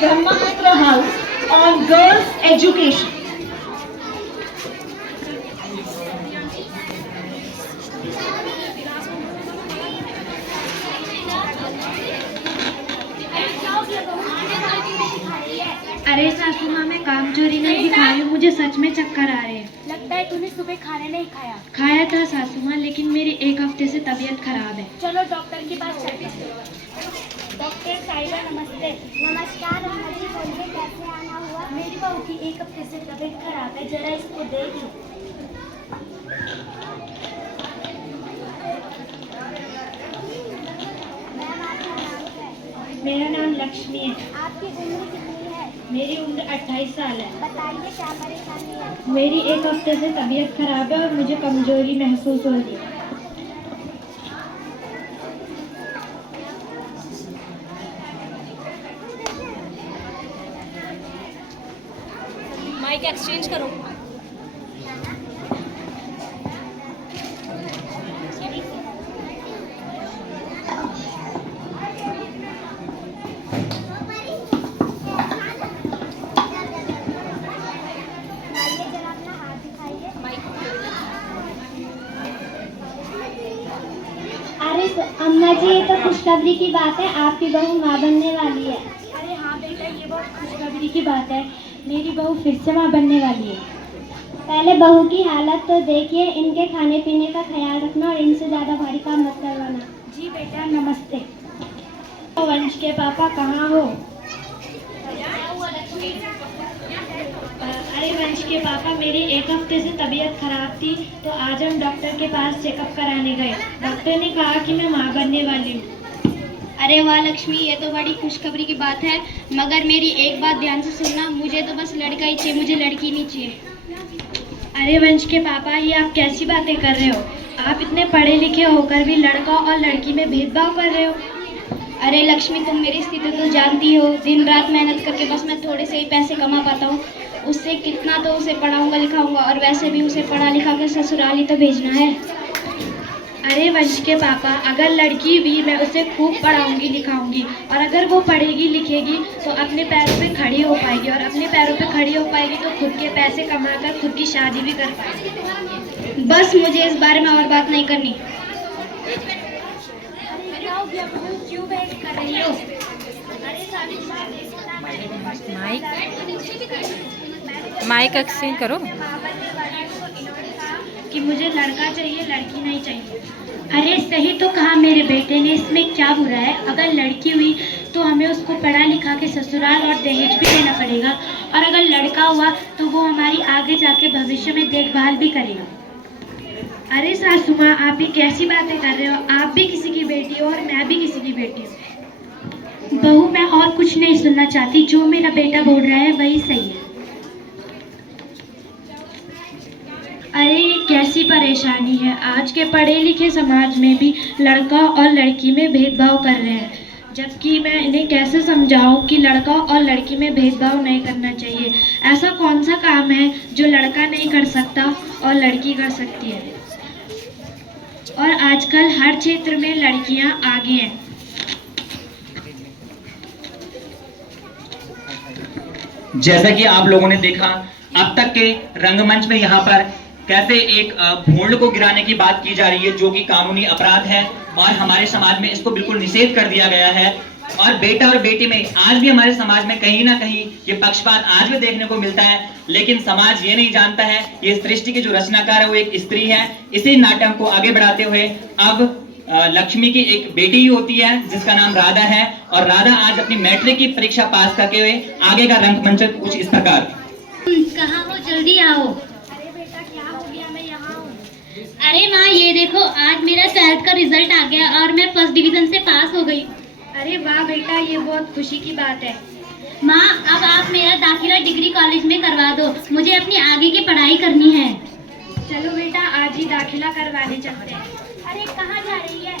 Brahmapura House on girls' education. अरे सासू माँ, मैं कामचोरी नहीं दिखा रही हूँ, मुझे सच में चक्कर आ रहे हैं। लगता है तूने सुबह खाना नहीं खाया। खाया था सासू माँ, लेकिन मेरी एक हफ्ते से तबीयत खराब है। चलो डॉक्टर के पास चलते हैं। डॉक्टर साहिबा नमस्ते। नमस्कार अम्मा जी, बोलिए कैसे आना हुआ? मेरी बहू की एक हफ्ते से तबीयत खराब है, जरा इसको देख लो। मैम आपका नाम क्या है? मेरा नाम लक्ष्मी है। आपकी उम्र कितनी है? मेरी उम्र 28 साल है। बताइए क्या परेशानी है? मेरी एक हफ्ते से तबीयत खराब है और मुझे कमजोरी महसूस हो रही है। माइक एक्सचेंज करो। आइए जरा अपना हाथ दिखाइए। अरे अम्मा जी, ये तो खुशखबरी की बात है, आपकी बहू माँ बनने वाली है। अरे हाँ बेटा, ये बहुत खुशखबरी की बात है, मेरी बहू फिर से माँ बनने वाली है। पहले बहू की हालत तो देखिए, इनके खाने पीने का ख्याल रखना और इनसे ज़्यादा भारी काम मत करवाना। जी बेटा, नमस्ते। वंश के पापा कहाँ हो? अरे वंश के पापा, मेरी एक हफ्ते से तबीयत खराब थी, तो आज हम डॉक्टर के पास चेकअप कराने गए। डॉक्टर ने कहा कि मैं माँ बनने वाली हूँ। अरे वाह लक्ष्मी, ये तो बड़ी खुशखबरी की बात है, मगर मेरी एक बात ध्यान से सुनना, मुझे तो बस लड़का ही चाहिए, मुझे लड़की नहीं चाहिए। अरे वंश के पापा, ये आप कैसी बातें कर रहे हो? आप इतने पढ़े लिखे होकर भी लड़का और लड़की में भेदभाव कर रहे हो। अरे लक्ष्मी, तुम मेरी स्थिति तो जानती हो, दिन रात मेहनत करके बस मैं थोड़े से ही पैसे कमा पाता हूँ, उससे कितना तो उसे पढ़ाऊंगा लिखाऊंगा, और वैसे भी उसे पढ़ा लिखा कर ससुराल ही तो भेजना है। अरे वंश के पापा, अगर लड़की भी मैं उसे खूब पढ़ाऊंगी लिखाऊंगी, और अगर वो पढ़ेगी लिखेगी तो अपने पैरों पे खड़ी हो पाएगी, और अपने पैरों पे खड़ी हो पाएगी तो खुद के पैसे कमाकर खुद की शादी भी कर पाएगी। बस मुझे इस बारे में और बात नहीं करनी। अरे क्या हो गया बहू, क्यों बहस कर रही हो? अरे सावित्री माँ, माइक एक्सचेंज करो। कि मुझे लड़का चाहिए, लड़की नहीं चाहिए। अरे सही तो कहा मेरे बेटे ने, इसमें क्या बुरा है? अगर लड़की हुई तो हमें उसको पढ़ा लिखा के ससुराल और दहेज भी देना पड़ेगा, और अगर लड़का हुआ तो वो हमारी आगे जाके भविष्य में देखभाल भी करेगा। अरे सासू माँ, आप ये कैसी बातें कर रहे हो? आप भी किसी की बेटी हो और मैं भी किसी की बेटी हूँ। बहू, मैं और कुछ नहीं सुनना चाहती, जो मेरा बेटा बोल रहा है वही सही है। अरे ये कैसी परेशानी है? आज के पढ़े लिखे समाज में भी लड़का और लड़की में भेदभाव कर रहे हैं, जबकि मैं इन्हें कैसे समझाऊं कि लड़का और लड़की में भेदभाव नहीं करना चाहिए। ऐसा कौन सा काम है जो लड़का नहीं कर सकता और लड़की कर सकती है? और आजकल हर क्षेत्र में लड़कियां आगे हैं। जैसा कि आप लोगों ने देखा अब तक के रंगमंच में यहाँ पर कैसे एक भोंड को गिराने की बात की जा रही है, जो कि कानूनी अपराध है और हमारे समाज में इसको बिल्कुल निषेध कर दिया गया है। और बेटा और बेटी में आज भी हमारे समाज में कहीं ना कहीं ये पक्षपात आज भी देखने को मिलता है, लेकिन समाज ये नहीं जानता है ये सृष्टि की जो रचनाकार है वो एक स्त्री है। इसी नाटक को आगे बढ़ाते हुए अब लक्ष्मी की एक बेटी ही होती है जिसका नाम राधा है, और राधा आज अपनी मैट्रिक की परीक्षा पास करके हुए आगे का रंगमंच कुछ इस प्रकार। कहाँ हो, जल्दी आओ। अरे बेटा, क्या हो गया? मैं यहाँ हूँ। अरे माँ, ये देखो, आज मेरा 12th का रिजल्ट आ गया और मैं फर्स्ट डिवीजन से पास हो गई। अरे वाह बेटा, ये बहुत खुशी की बात है। माँ, अब आप मेरा दाखिला डिग्री कॉलेज में करवा दो, मुझे अपनी आगे की पढ़ाई करनी है। चलो बेटा, आज ही दाखिला करवाने चलते हैं। अरे कहाँ जा रही है?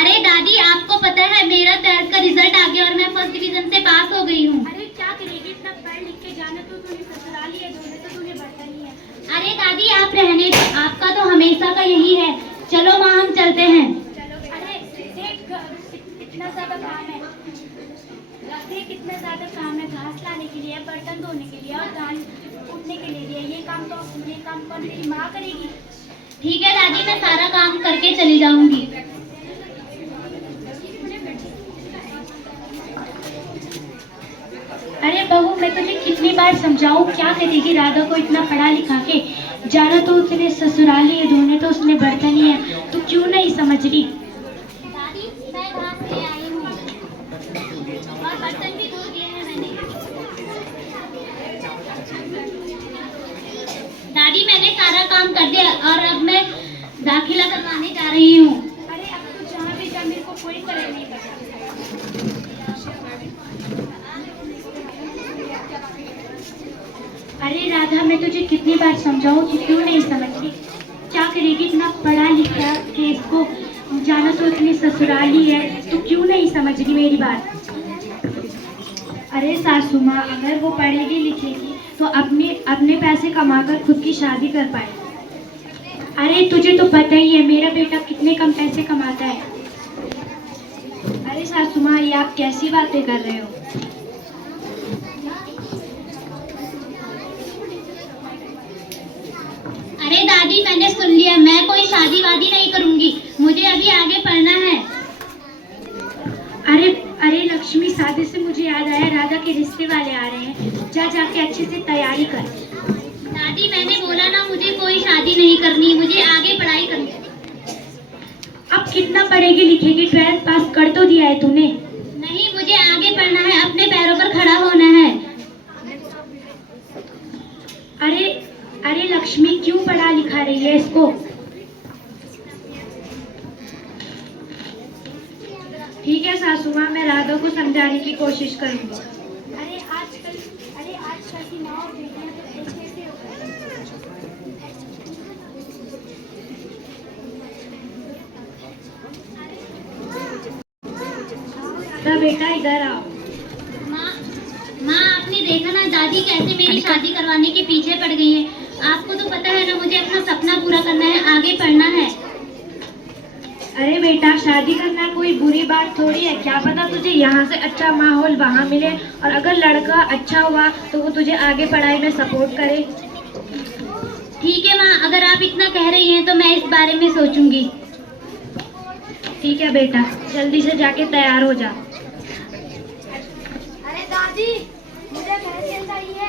अरे दादी, आपको पता है मेरा 12th का रिजल्ट आ गया और मैं फर्स्ट डिवीजन से पास हो गई हूँ। अरे क्या करेगी, इतना पढ़ लिख के जाना तो तुम्हें ससुराल ही है, दोनों तो तुम्हें बर्तन ही है। अरे दादी, आप रहने दो, आपका तो हमेशा का यही है। चलो माँ, हम चलते हैं। चलो। अरे देख, कितना ज्यादा काम है, देख कितना ज्यादा काम है, खाने के लिए, बर्तन धोने के लिए और दाल कूटने के लिए दिया। ये काम कौन मेरी माँ करेगी? ठीक है दादी, मैं सारा काम करके चली जाऊंगी। अरे बहू, मैं तुझे कितनी बार समझाऊं, क्या करेगी राधा को इतना पढ़ा लिखा के? जाना तो उसने ससुराल ही है, धोने तो उसने बर्तन ही है, तो क्यों नहीं समझ रही? दादी, मैं घास ले आई हूँ और बर्तन भी धो दिए हैं मैंने। दादी, मैंने सारा काम कर दिया और अब मैं दाखिला करवाने जा रही हूँ। अरे अब तो जहाँ भी जा, मेरे को कोई फर्क नहीं पड़ता। अरे राधा, मैं तुझे कितनी बार समझाऊं, तू क्यों नहीं समझ रही? क्या करेगी इतना पढ़ा लिखा के? इसको जाना तो इतनी ससुराल ही है, तू क्यों नहीं समझ रही मेरी बात? अरे सासू माँ, अगर वो पढ़ेगी लिखेगी तो अपने पैसे कमाकर खुद की शादी कर पाए। अरे तुझे तो पता ही है मेरा बेटा कितने कम पैसे कमाता है। अरे सासू माँ, ये आप कैसी बातें कर रहे हो? अरे दादी, मैंने सुन लिया, मैं कोई शादी वादी नहीं करूंगी, मुझे अभी आगे पढ़ना है। अरे लक्ष्मी, शादी से मुझे याद आया, राधा के रिश्ते वाले आ रहे हैं, जाके अच्छे से तैयारी कर। दादी, मैंने बोला ना, मुझे कोई शादी नहीं करनी, मुझे आगे पढ़ाई करनी है। अब कितना पढ़ेगी लिखेगी? 12th पास कर तो दिया है तूने। नहीं, मुझे आगे पढ़ना है, अपने पैरों पर खड़ा होना है। अरे लक्ष्मी, क्यों पढ़ा लिखा रही है इसको? ठीक है सासू माँ, मैं राधा को समझाने की कोशिश करूंगी। अरे आजकल की माँ और बेटियां तो ऐसे हो राधा बेटा, इधर आओ। माँ, आपने देखा ना दादी कैसे मेरी शादी करवाने के पीछे पड़ गई है। आपको तो पता है ना, मुझे अपना सपना पूरा करना है, आगे पढ़ना है। अरे बेटा, शादी करना कोई बुरी बात थोड़ी है। क्या पता तुझे यहाँ से अच्छा माहौल वहाँ मिले, और अगर लड़का अच्छा हुआ तो वो तुझे आगे पढ़ाई में सपोर्ट करे। ठीक है माँ, अगर आप इतना कह रही हैं तो मैं इस बारे में सोचूंगी। ठीक है बेटा, जल्दी से जाके तैयार हो जा। अरे दादी, मुझे पैसे चाहिए।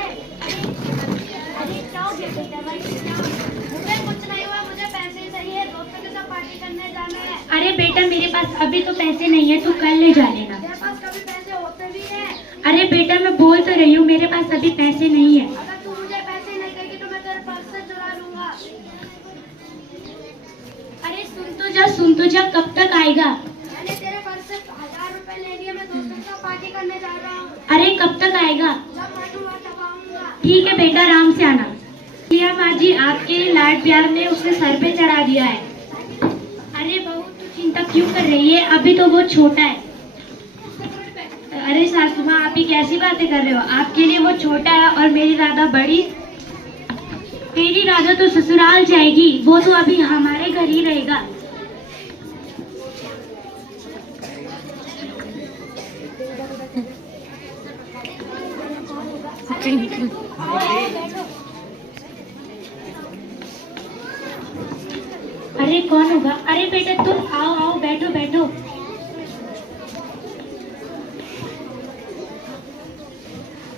अरे क्या हो गया बेटा भाई? मुझे कुछ नहीं हुआ, मुझे पैसे चाहिए, दोस्तों के साथ पार्टी करने जाना है। अरे बेटा, मेरे पास अभी तो पैसे नहीं है, तू कल ले जा लेना। मेरे पास कभी पैसे होते भी हैं। अरे बेटा, मैं बोल तो रही हूँ, मेरे पास अभी पैसे नहीं है। अगर तू मुझे पैसे नहीं देगी तो मैं तेरे पर्स से चुरा लूंगा। अरे सुन तो जा, कब तक आएगा? मैंने तेरे पर्स से 1000 रुपए ले लिए, मैं दोस्तों के साथ पार्टी करने जा रहा हूँ। अरे कब तक आएगा? जब बैठूंगा तब आऊंगा। ठीक है बेटा, आराम से आना। लिया माँ जी, आपके लाड प्यार ने उसने सर पे चढ़ा दिया है। अरे बहू, तू चिंता क्यों कर रही है? अभी तो वो छोटा है। अरे सासू माँ, आप ही कैसी बातें कर रहे हो? आपके लिए वो छोटा है और मेरी राधा बड़ी। मेरी राधा तो ससुराल जाएगी, वो तो अभी हमारे घर ही रहेगा। अरे कौन होगा? अरे बेटा तुम आओ, बैठो।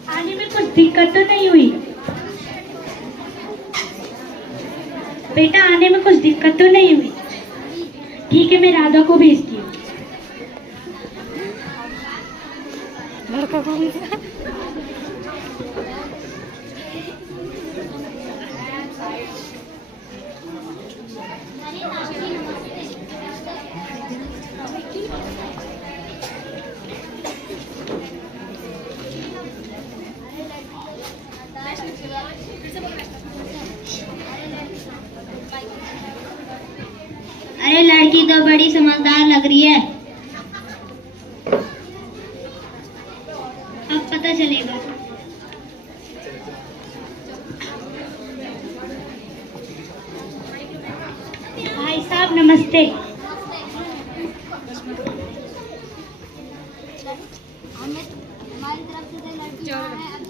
आने में कुछ दिक्कत तो नहीं हुई? बेटा, आने में कुछ दिक्कत तो नहीं हुई? ठीक है, मैं राधा को भेजती हूँ। लड़का कौन सा? अरे लड़की तो बड़ी समझदार लग रही है, अब पता चलेगा। भाई साहब नमस्ते। हमारी तरफ से लड़की है, अब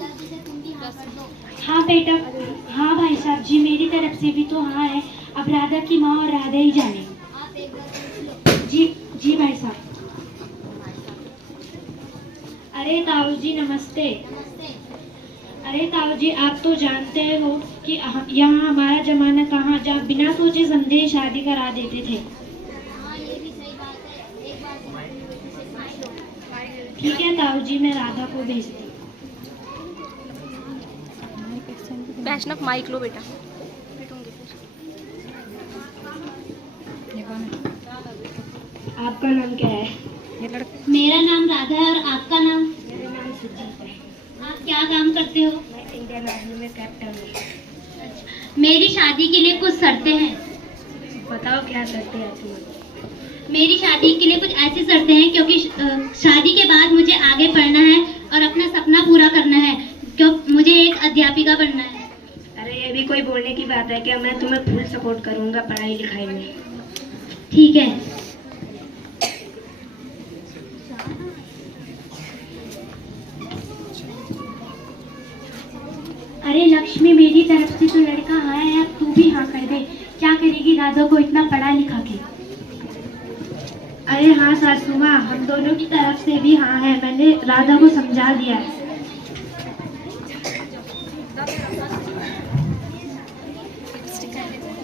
हाँ बेटा, हाँ भाई साहब जी, मेरी तरफ से भी तो हाँ है। अब राधा की माँ और राधा ही जाने। जी जी भाई साहब। अरे ताऊ जी नमस्ते। अरे ताऊ जी, आप तो जानते हो कि यहाँ हमारा जमाना कहाँ, जहाँ बिना सोचे समझे ही शादी करा देते थे। ठीक है ताऊ जी, मैं राधा को भेजती हूँ। वैष्णव माइक लो बेटा। आपका नाम क्या है? मेरा नाम राधा है और आपका नाम? मेरा नाम सुजीत है। आप क्या काम करते हो? मैं इंडियन आर्मी में कैप्टन हूँ। मेरी शादी के लिए कुछ शर्तें हैं। बताओ क्या करते हैं तुम? मेरी शादी के लिए कुछ ऐसी शर्तें हैं क्योंकि शादी के बाद मुझे आगे पढ़ना है और अपना सपना पूरा करना है, क्यों मुझे एक अध्यापिका बनना है। अरे ये भी कोई बोलने की बात है क्या? मैं तुम्हें फुल सपोर्ट करूँगा पढ़ाई लिखाई में। ठीक है। अरे लक्ष्मी, मेरी तरफ से तो लड़का हाँ है, अब तू भी हाँ कर दे। क्या करेगी राधा को इतना पढ़ा लिखा के? अरे हाँ सासू माँ, हम दोनों की तरफ से भी हाँ है। मैंने राधा को समझा दिया है।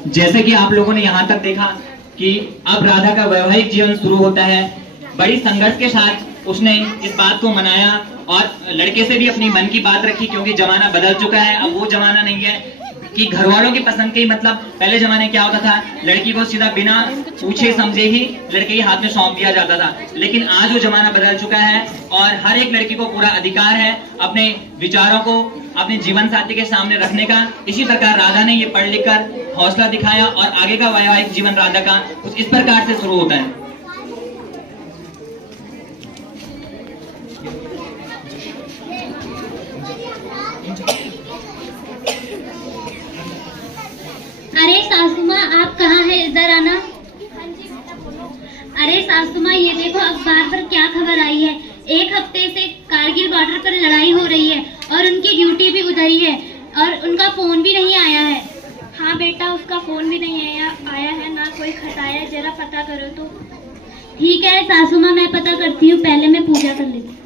जैसे कि आप लोगों ने यहाँ तक देखा कि अब राधा का वैवाहिक जीवन शुरू होता है। बड़ी संघर्ष के साथ उसने इस बात को मनाया और लड़के से भी अपनी मन की बात रखी, क्योंकि जमाना बदल चुका है। अब वो जमाना नहीं है कि घर वालों की पसंद के ही, मतलब पहले जमाने क्या होता था, लड़की को सीधा बिना पूछे समझे ही लड़के के हाथ में सौंप दिया जाता था। लेकिन आज वो जमाना बदल चुका है और हर एक लड़की को पूरा अधिकार है अपने विचारों को अपने जीवन साथी के सामने रखने का। इसी प्रकार राधा ने ये पढ़ लिख कर हौसला दिखाया और आगे का वैवाहिक जीवन राधा का कुछ इस प्रकार से शुरू होता है। अरे सासू माँ, आप कहाँ हैं? इधर आना। अरे सासू माँ, ये देखो अखबार पर क्या खबर आई है। एक हफ्ते से कारगिल बॉर्डर पर लड़ाई हो रही है और उनकी ड्यूटी भी उधर ही है और उनका फोन भी नहीं आया है। हाँ बेटा, उसका फोन भी नहीं आया है, ना कोई खत आया है। जरा पता करो तो। ठीक है सासू माँ, मैं पता करती हूँ। पहले मैं पूजा कर लेती हूँ।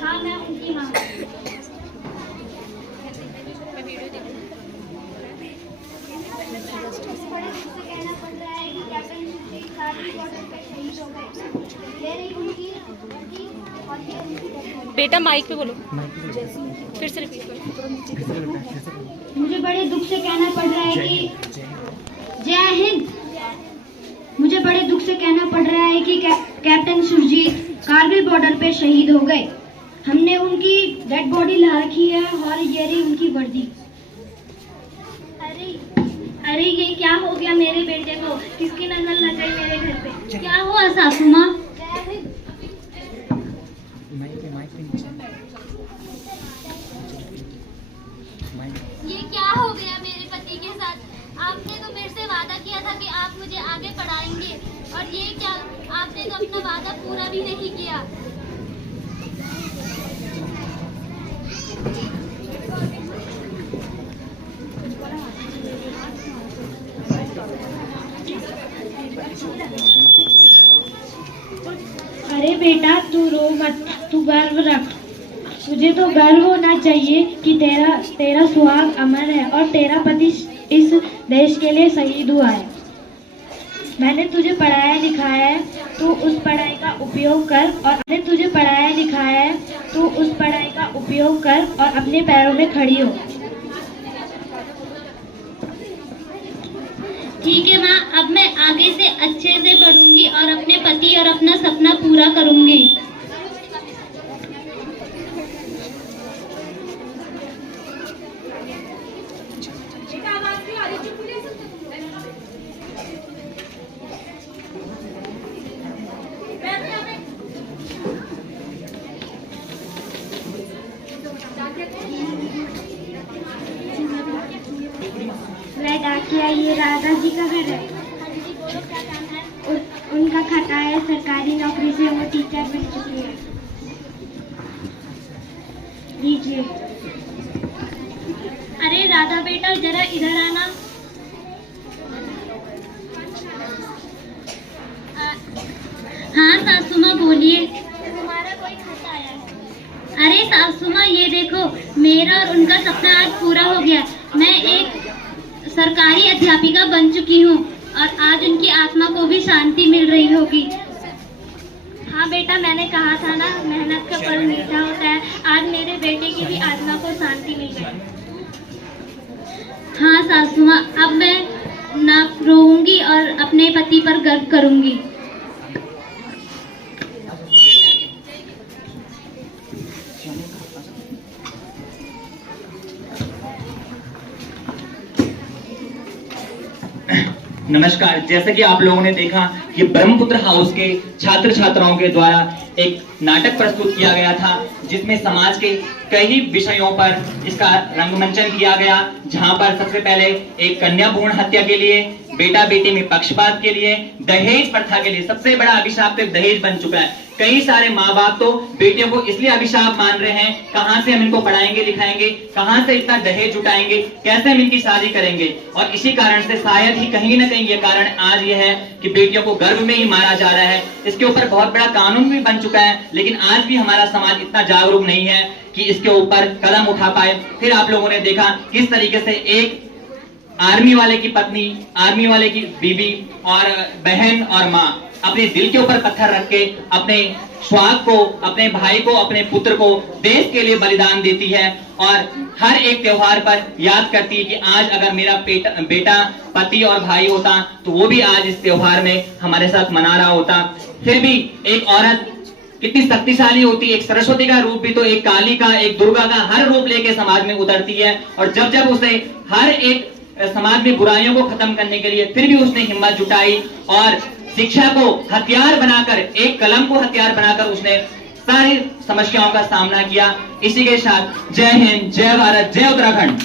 हाँ, मैं उनकी माँ। बेटा माइक पे बोलो, फिर से रिपीट करो। मुझे बड़े दुख से कहना पड़ रहा है कि जय हिंद। मुझे बड़े दुख से कहना पड़ रहा है कि कैप्टन सुरजीत कारगिल बॉर्डर पे शहीद हो गए। हमने उनकी डेड बॉडी ला रखी है और ये रही उनकी वर्दी। अरे ये क्या हो गया मेरे बेटे को? किसकी नजर लग गई मेरे घर पे? क्या हुआ सासू माँ? ये क्या हो गया मेरे पति के साथ? आपने तो मेरे से वादा किया था कि आप मुझे आगे पढ़ाएंगे, और ये क्या, आपने तो अपना वादा पूरा भी नहीं किया। अरे बेटा, तू रो मत, तू गर्व रख। तुझे तो गर्व होना चाहिए कि तेरा सुहाग अमर है और तेरा पति इस देश के लिए शहीद हुआ है। मैंने तुझे पढ़ाया लिखाया है, तू उस पढ़ाई का उपयोग कर और अपने पैरों में खड़ी हो। ठीक है माँ, अब मैं आगे से अच्छे से पढ़ूंगी और अपने पति और अपना सपना पूरा करूंगी। मैं डाक की क्या ये राधा जी का घर है? हाँ दीदी बोलो क्या काम है? उनका खाता है, सरकारी नौकरी से वो टीचर बन चुकी है। लीजिए। अरे राधा बेटा जरा इधर आना। हाँ सासू माँ बोलिए। तुम्हारा कोई खाता आया है? अरे सासू माँ ये देखो, मेरा और उनका सपना आज पूरा हो गया। मैं एक सरकारी अध्यापिका बन चुकी हूँ और आज उनकी आत्मा को भी शांति मिल रही होगी। हाँ बेटा, मैंने कहा था ना, मेहनत का फल मीठा होता है। आज मेरे बेटे की भी आत्मा को शांति मिल गई। हाँ सासू माँ, अब मैं ना रोऊंगी और अपने पति पर गर्व करूंगी। नमस्कार। जैसा कि आप लोगों ने देखा कि ब्रह्मपुत्र हाउस के छात्र छात्राओं के द्वारा एक नाटक प्रस्तुत किया गया था, जिसमें समाज के कई विषयों पर इसका रंगमंचन किया गया। जहां पर सबसे पहले एक कन्या भ्रूण हत्या के लिए, बेटा बेटी में पक्षपात के लिए, दहेज प्रथा के लिए। सबसे बड़ा अभिशाप तो दहेज बन चुका है। कई सारे माँ बाप तो बेटियों को इसलिए अभिशाप मान रहे हैं, कहां से हम इनको पढ़ाएंगे लिखाएंगे, कहां से इतना दहेज जुटाएंगे, कैसे हम इनकी शादी करेंगे। और इसी कारण से शायद ही कहीं ना कहीं ये कारण आज ये है कि बेटियों को गर्भ में ही मारा जा रहा है। इसके ऊपर बहुत बड़ा कानून भी बन चुका है, लेकिन आज भी हमारा समाज इतना जागरूक नहीं है कि इसके ऊपर कदम उठा पाए। फिर आप लोगों ने देखा किस तरीके से एक आर्मी वाले की पत्नी, आर्मी वाले की बीबी और बहन और माँ अपने दिल के ऊपर पत्थर रख के अपने स्वाग को, अपने भाई को, अपने पुत्र को देश के लिए बलिदान देती है और हर एक त्योहार पर याद करती है कि आज अगर मेरा बेटा पति और भाई होता तो वो भी आज इस त्योहार में हमारे साथ मना रहा होता। फिर भी एक औरत कितनी शक्तिशाली होती है। एक सरस्वती का रूप भी तो एक काली का, एक दुर्गा का हर रूप लेके समाज में उतरती है। और जब जब उसे हर एक समाज में बुराइयों को खत्म करने के लिए फिर भी उसने हिम्मत जुटाई और शिक्षा को हथियार बनाकर, एक कलम को हथियार बनाकर उसने सारी समस्याओं का सामना किया। इसी के साथ जय हिंद, जय भारत, जय उत्तराखंड।